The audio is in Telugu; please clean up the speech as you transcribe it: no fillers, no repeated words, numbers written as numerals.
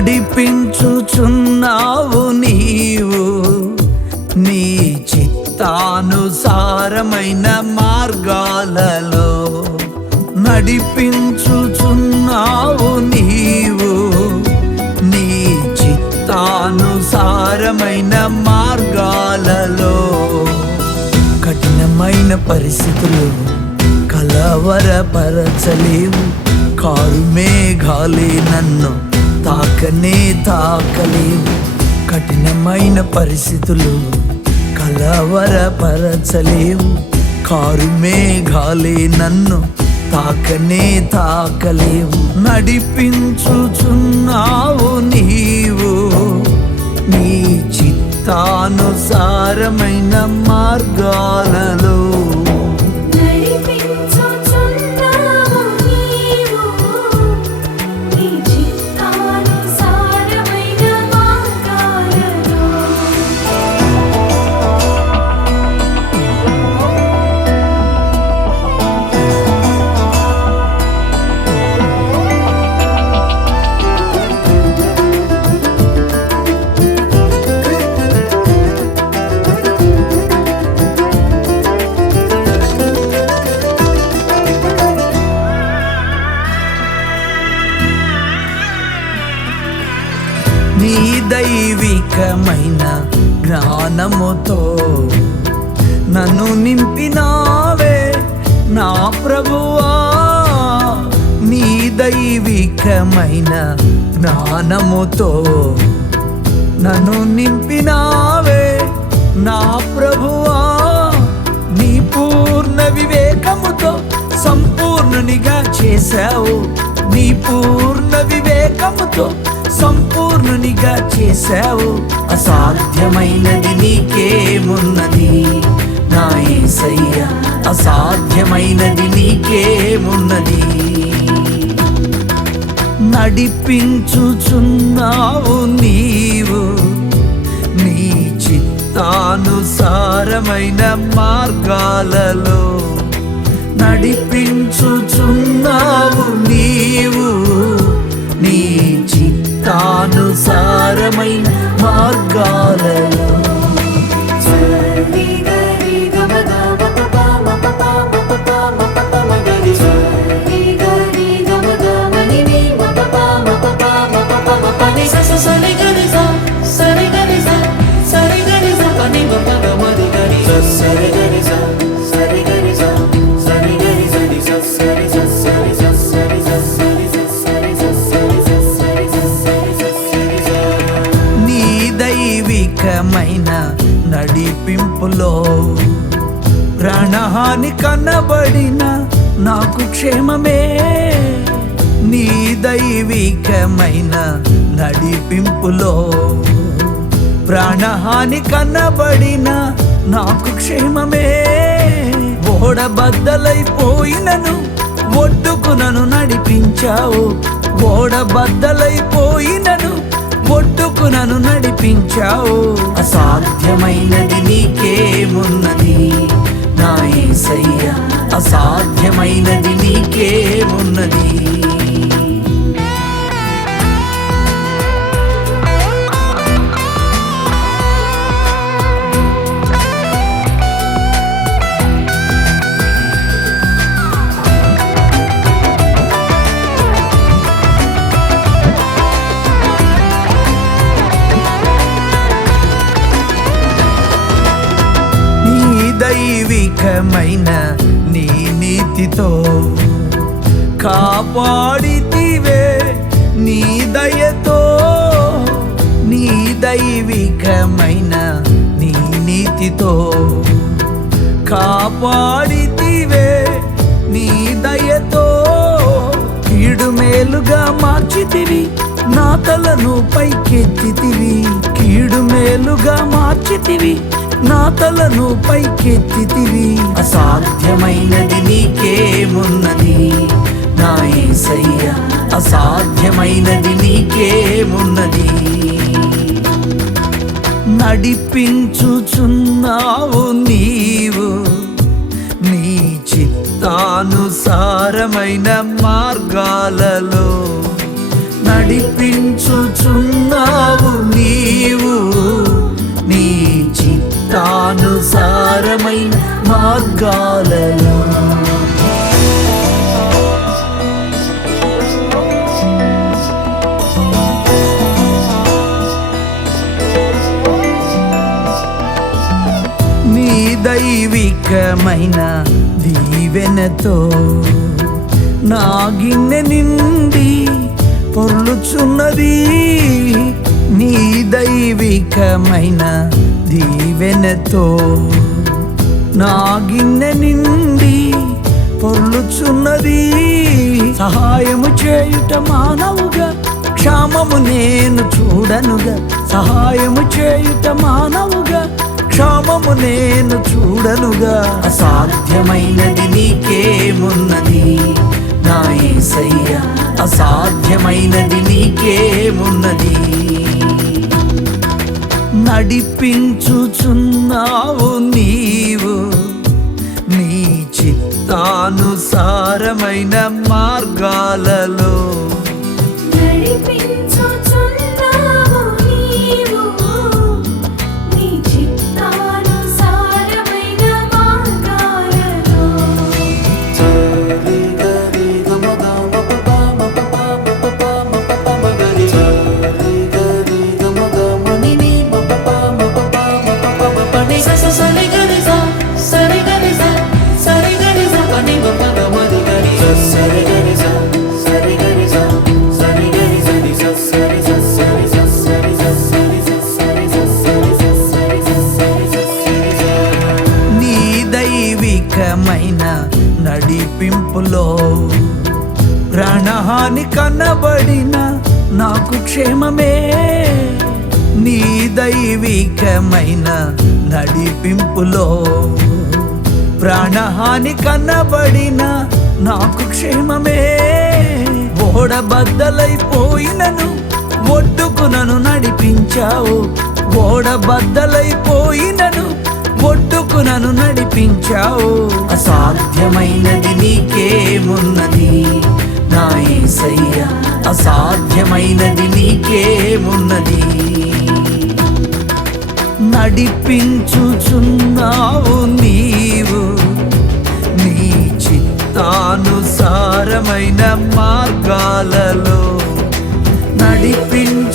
నడిపించుచున్నావు నీవు నీ చిత్తానుసారమైన మార్గాలలో. నడిపించుచున్నావు నీవు నీ చిత్తానుసారమైన మార్గాలలో. కఠినమైన పరిస్థితులు కలవరపరచలేవు, కారు మేఘాలే నన్ను తాకనే తాకలేవు. కఠినమైన పరిస్థితులు కలవరపరచలేవు, కారు మేఘాలే నన్ను తాకనే తాకలేవు. నడిపించుచున్నావు నీవు నీ చిత్తానుసారమైన మార్గాలలో. నీ దైవికమైన జ్ఞానముతో నన్ను నింపినావే నా ప్రభువా. నీ దైవికమైన జ్ఞానముతో నన్ను నింపినావే నా ప్రభువా. నీ పూర్ణ వివేకముతో సంపూర్ణునిగా చేశావు, నీ పూర్ణ వివేకముతో సంపూర్ణునిగా చేశావు. అసాధ్యమైనది నీకేమున్నది నా యేసయ్య, అసాధ్యమైనది నీకేమున్నది. నడిపించుచున్నావు నీవు నీ చిత్తానుసారమైన మార్గాలలో. నడిపించుచున్నావు నీవు నీ చిత్తానుసారమైన మార్గాలలో. దైవికమైన నడిపింపులో ప్రాణహాని కనబడిన నాకు క్షేమమే. నీ దైవికమైన నడిపింపులో ప్రాణహాని కనబడిన నాకు క్షేమమే. ఓడబద్దలైపోయినను ఒడ్డుకు నన్ను నడిపించావు, ఓడబద్దలైపోయినను ఒడ్డుకు నన్ను నడిపించావు. అసాధ్యమైనది నీకేమున్నది నా యేసయ్య, అసాధ్యమైనది నీకేమున్నది. దైవికమైన నీ నీతితో కాపాడితివే నీ దయతో. నీ దైవికమైన నీ నీతితో కాపాడితివే నీ దయతో. కీడు మేలుగా మార్చితివి, నా తలను పైకెత్తితివి. కీడు మేలుగా మార్చితివి, నా తలను పైకెత్తితివి. అసాధ్యమైనది నీకేమున్నది నా యేసయ్య, అసాధ్యమైనది నీకేమున్నది. నడిపించుచున్నావు నీవు నీ చిత్తానుసారమైన మార్గాలలో. నడిపించుచున్నావు నీవు నీ చిత్తానుసారమైన మార్గాలలో. నీ దైవికమైన దీవెనతో నా గిన్నె నిండి పొర్లుచున్నది. నీ దైవికమైన దీవెనతో నా గిన్నె నిండి పొర్లుచున్నది. సహాయము చేయుట మానవుగా క్షామము నేను చూడనుగా. సహాయము చేయుట మానవుగా క్షామము నేను చూడనుగా. అసాధ్యమైనది నీకేమున్నది నా యేసయ్య, అసాధ్యమైనది నీకేమున్నది. నడిపించుచున్నావు నీవు నీ చిత్తానుసారమైన మార్గాలలో. దైవికమైన నడిపింపులో ప్రాణహాని కనబడిన నాకు క్షేమమే. నీ దైవికమైన నడిపింపులో ప్రాణహాని కనబడిన నాకు క్షేమమే. ఓడబద్దలైపోయినను ఒడ్డుకు నన్ను నడిపించావు. ఓడబద్దలైపోయినను ఒడ్డుకు నన్ను నడిపించావు. అసాధ్యమైనది నీకేమున్నది నా యేసయ్య, అసాధ్యమైనది నీకేమున్నది. నడిపించుచున్నావు నీవు నీ చిత్తానుసారమైన మార్గాలలో. నడిపించు